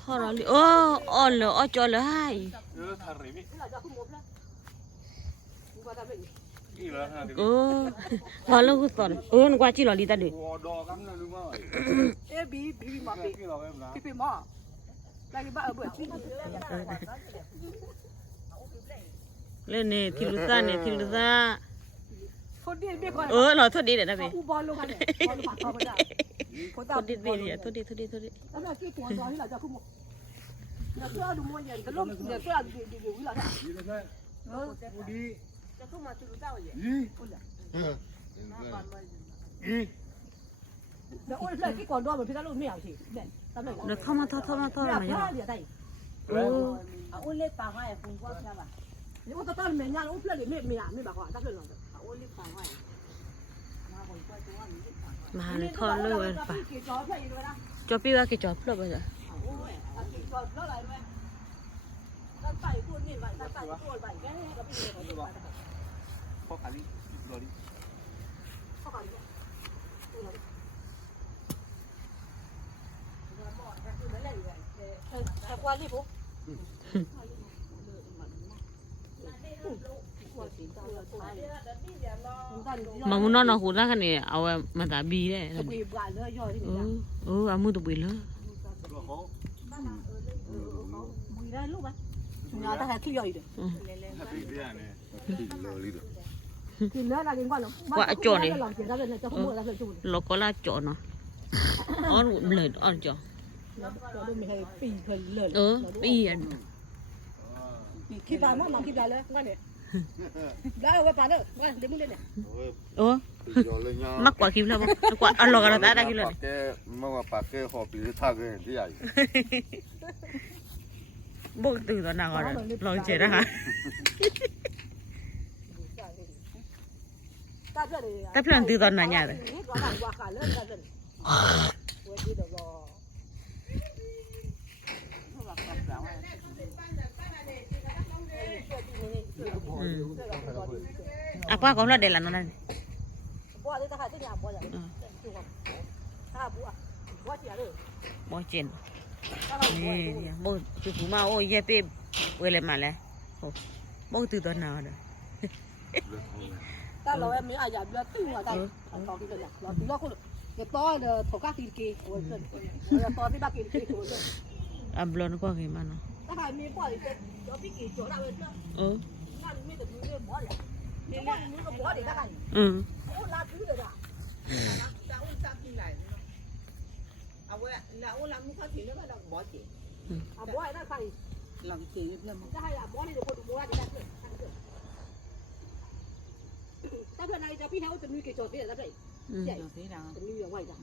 ทอดเลยอ่อนเลยจอเลยให้มาแล้วก็ตอนนึกว่าจีหล่อลีตาดิเล่นเนี่ยทิลุซ่าเนี่ยทิลุซ่าหล่อทอดดีเด็ดนะพี่ทอดดีเนี่ยทอดดีเดี๋ยวโอ้ยเพื่อนกี่ก่อนด้วยเหมือนพี่ตาลูกไม่เอาสิเนี่ยตำรวจเดี๋ยวทอดมาไม่เอาเดี๋ยวได้โอ้ยเล็กปากไว้คุณว่าใช่ป่ะเดี๋ยวตอนเมียนโอ้เพื่อนไม่บอกว่าตำรวจโอ้ยเล็กปากไว้มาเลยทอดเลยป่ะจอพี่ว่ากี่จอบเพื่อไปจ้ะพ่อขาลีรอดิแต่กว่ารีบปุ๊บมามุนนอนหูนั่งกันเนี่ยเอามาตาบีได้เอามือตัวบีเลยได้ลูกไหมงานแต่ที่ย่อยเลยกินเนื้ออะไรกินก่อนหรอว่าจ่อเลยเราก็ลาจ่อเนาะอ่อนเลยอ่อนจ่อปีอันขี้ปลามั่งขี้ปลาเลยงั้นเนี่ยได้เอาไว้ปลาเลยงั้นเดี๋ยวมึงเล่นเนี่ยมากกว่าคิมแล้วมั้งกว่าอันหลอกกันได้คิมเลยแกมาว่าปากแกหอบปีท่าแกที่ใหญ่บุกตื่นตอนนั้นก่อนลองเช็ดนะคะแต่เพื่อนตื่นตอนนั้นยังเลยapa kau nak delan mana ni? Buat dia tak ada ni buat je. Tak buat. Buat dia le. Buat jen. Ni, buat tu cuma ye pe boleh malah. Buat tu tuan nak ada. Tak lawan ni aja dia tu tak. Tak kita ya. Lawan tu aku. Dia tahu dia thokak kiri. Dia tahu dia kiri. Ablon kau gimana? Tak ada ni buat dia. Dia fikir jodoh dia. Kan ni tu dia buat dia. Niก็บ่ได้ได้โอ้ลาถือเลยล่ะจะอุ้มจับกินไหนเอาไว้แล้วอุ้มลำนี่เขาถือแล้วก็ต้องบ่สิบ่ได้ใส่ลำถือเรื่องได้บ่ได้เดี๋ยวคนบ่ได้ได้ถ้าเพื่อนนายจะพี่เขาจะมีกี่โจทย์ได้ได้ใช่จะมีอย่างไว้จ้ะ